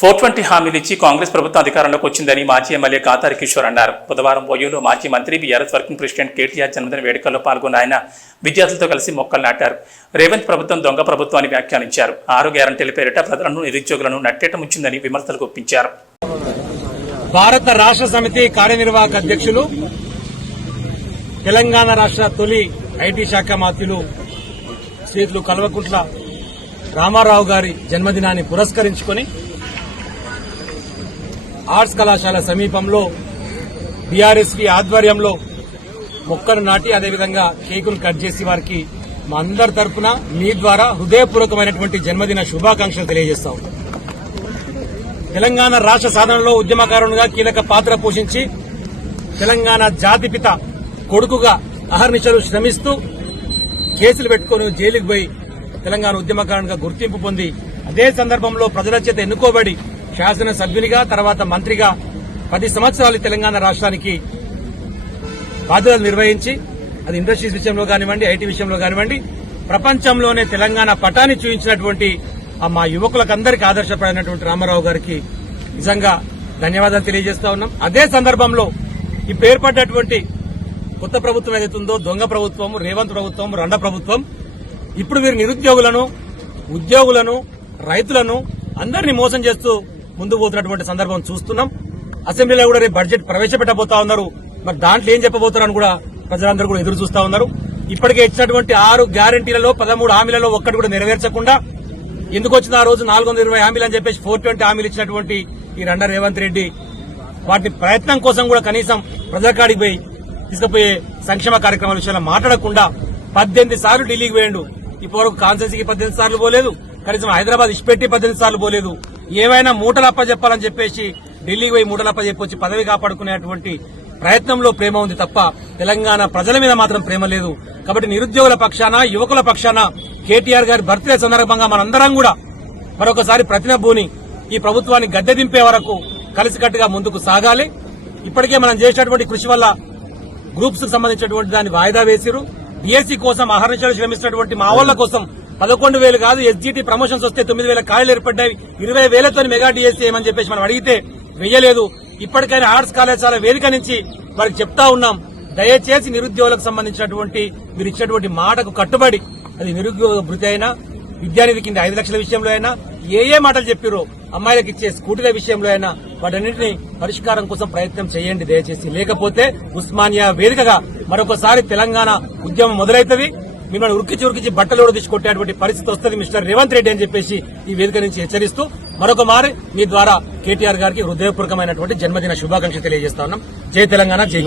420 హామీలు ఇచ్చి కాంగ్రెస్ ప్రభుత్వం అధికారంలోకి వచ్చిందని మాజీ ఎమ్మెల్యే కాతారి కిషోర్ అన్నారు. బుధవారం ఓయూలో మాజీ మంత్రి బీఆర్ఎస్ వర్కింగ్ ప్రెసిడెంట్ కేటీఆర్ జన్మదిన వేడుకల్లో పాల్గొన్న ఆయన విద్యార్థులతో కలిసి మొక్కలు నాటారు. రేవంత్ ప్రభుత్వం దొంగ ప్రభుత్వం అని వ్యాఖ్యానించారు. 6 గ్యారంటీల పేరిట ప్రజలను నిరుద్యోగులను నట్టేట ముంచిందని విమర్శలు గుప్పించారు. భారత రాష్ట్ర సమితి కార్యనిర్వాహక అధ్యక్షులు, తెలంగాణ రాష్ట్ర తొలి ఐటీ శాఖ మంత్రులు శ్రీయులు కల్వకుంట్ల రామారావు గారి జన్మదినాన్ని పురస్కరించుకొని ఆర్ట్స్ కళాశాల సమీపంలో బీఆర్ఎస్పీ ఆధ్వర్యంలో మొక్కను నాటి అదేవిధంగా కేకును కట్ చేసి వారికి మా అందరి తరఫున మీ ద్వారా హృదయపూర్వకమైనటువంటి జన్మదిన శుభాకాంక్షలు తెలియజేస్తాం. తెలంగాణ రాష్ట్ర సాధనలో ఉద్యమకారునిగా కీలక పాత్ర పోషించి తెలంగాణ జాతిపిత కొడుకుగా అహర్నిశలు శ్రమిస్తూ కేసులు పెట్టుకుని జైలుకు పోయి తెలంగాణ ఉద్యమకారునిగా గుర్తింపు పొంది అదే సందర్భంలో ప్రజల చేత ఎన్నుకోబడి శాసనసభ్యునిగా తర్వాత మంత్రిగా 10 సంవత్సరాలు తెలంగాణ రాష్ట్రానికి బాధ్యతలు నిర్వహించి అది ఇండస్ట్రీస్ విషయంలో కానివ్వండి, ఐటీ విషయంలో కానివ్వండి, ప్రపంచంలోనే తెలంగాణ పటాన్ని చూపించినటువంటి మా యువకులకందరికీ ఆదర్శపడినటువంటి రామారావు గారికి నిజంగా ధన్యవాదాలు తెలియజేస్తా ఉన్నాం. అదే సందర్భంలో ఇప్పుడు ఏర్పడ్డటువంటి కొత్త ప్రభుత్వం ఏదైతుందో దొంగ ప్రభుత్వం, రేవంత్ ప్రభుత్వం, రండ ప్రభుత్వం, ఇప్పుడు వీరు నిరుద్యోగులను, ఉద్యోగులను, రైతులను అందరినీ మోసం చేస్తూ ముందుకు పోతున్నటువంటి సందర్భం చూస్తున్నాం. అసెంబ్లీలో కూడా రేపు బడ్జెట్ ప్రవేశపెట్టబోతా ఉన్నారు. మరి దాంట్లో ఏం చెప్పబోతున్నారని కూడా ప్రజలందరూ కూడా ఎదురు చూస్తా ఉన్నారు. ఇప్పటికే ఇచ్చినటువంటి 6 గ్యారంటీలలో 13 హామీలలో ఒక్కటి కూడా నెరవేర్చకుండా ఎందుకు వచ్చిన ఆ రోజు 420 హామీలు అని చెప్పేసి 420 హామీలు ఇచ్చినటువంటి ఈ రండ రేవంత్ రెడ్డి వాటి ప్రయత్నం కోసం కూడా కనీసం ప్రజలకాడికి పోయి తీసుకుపోయే సంక్షేమ కార్యక్రమాల విషయంలో మాట్లాడకుండా 18 సార్లు ఢిల్లీకి పోయిండు. ఇప్పటివరకు కాన్స్టిట్యూన్సీకి 18 సార్లు పోలేదు, కనీసం హైదరాబాద్ ఇచ్చిపెట్టి 18 సార్లు పోలేదు. ఏమైనా మూటలప్ప చెప్పాలని చెప్పేసి ఢిల్లీకి పోయి మూటలప్ప చెప్పొచ్చి పదవి కాపాడుకునేటువంటి ప్రయత్నంలో ప్రేమ ఉంది తప్ప తెలంగాణ ప్రజల మీద మాత్రం ప్రేమ లేదు. కాబట్టి నిరుద్యోగుల పక్షాన, యువకుల పక్షాన కేటీఆర్ గారి బర్త్డే సందర్భంగా మనందరం కూడా మరొకసారి ప్రతినబూని ఈ ప్రభుత్వాన్ని గద్దె దింపే వరకు కలిసికట్టుగా ముందుకు సాగాలి. ఇప్పటికే మనం చేసినటువంటి కృషి వల్ల గ్రూప్స్ కు సంబంధించినటువంటి దాన్ని వాయిదా వేసిరు. డిఎస్సీ కోసం అహర్నిశలు శ్రమిస్తున్నటువంటి మా వాళ్ల కోసం 11,000 కాదు, ఎస్జీటీ ప్రమోషన్స్ వస్తే 9,000 ఖాళీలు ఏర్పడ్డాయి. 20,000తో మెగా డిఎస్సీ ఏమని చెప్పేసి మనం అడిగితే వెయ్యలేదు. ఇప్పటికైనా ఆర్ట్స్ కళాశాల వేదిక నుంచి వారికి చెప్తా ఉన్నాం, దయచేసి నిరుద్యోగులకు సంబంధించినటువంటి మీరు ఇచ్చినటువంటి మాటకు కట్టుబడి అది నిరుద్యోగ భృతి అయినా, విద్యానిధి కింద 5 లక్షల విషయంలో అయినా, ఏ మాటలు చెప్పారో అమ్మాయిలకు ఇచ్చే స్కూటీల విషయంలో అయినా వాటన్నింటినీ పరిష్కారం కోసం ప్రయత్నం చేయండి దయచేసి. లేకపోతే ఉస్మానియా వేదికగా మరొకసారి తెలంగాణ ఉద్యమం మొదలవుతుంది. మిమ్మల్ని ఉరికిచి బట్టలు తీసి కొట్టేటువంటి పరిస్థితి వస్తుంది మిస్టర్ రేవంత్ రెడ్డి అని చెప్పేసి ఈ వేదిక నుంచి హెచ్చరిస్తూ మరొక మారి మీ ద్వారా కేటీఆర్ గారికి హృదయపూర్వకమైనటువంటి జన్మదిన శుభాకాంక్షలు తెలియజేస్తా ఉన్నాం. జై తెలంగాణ, జై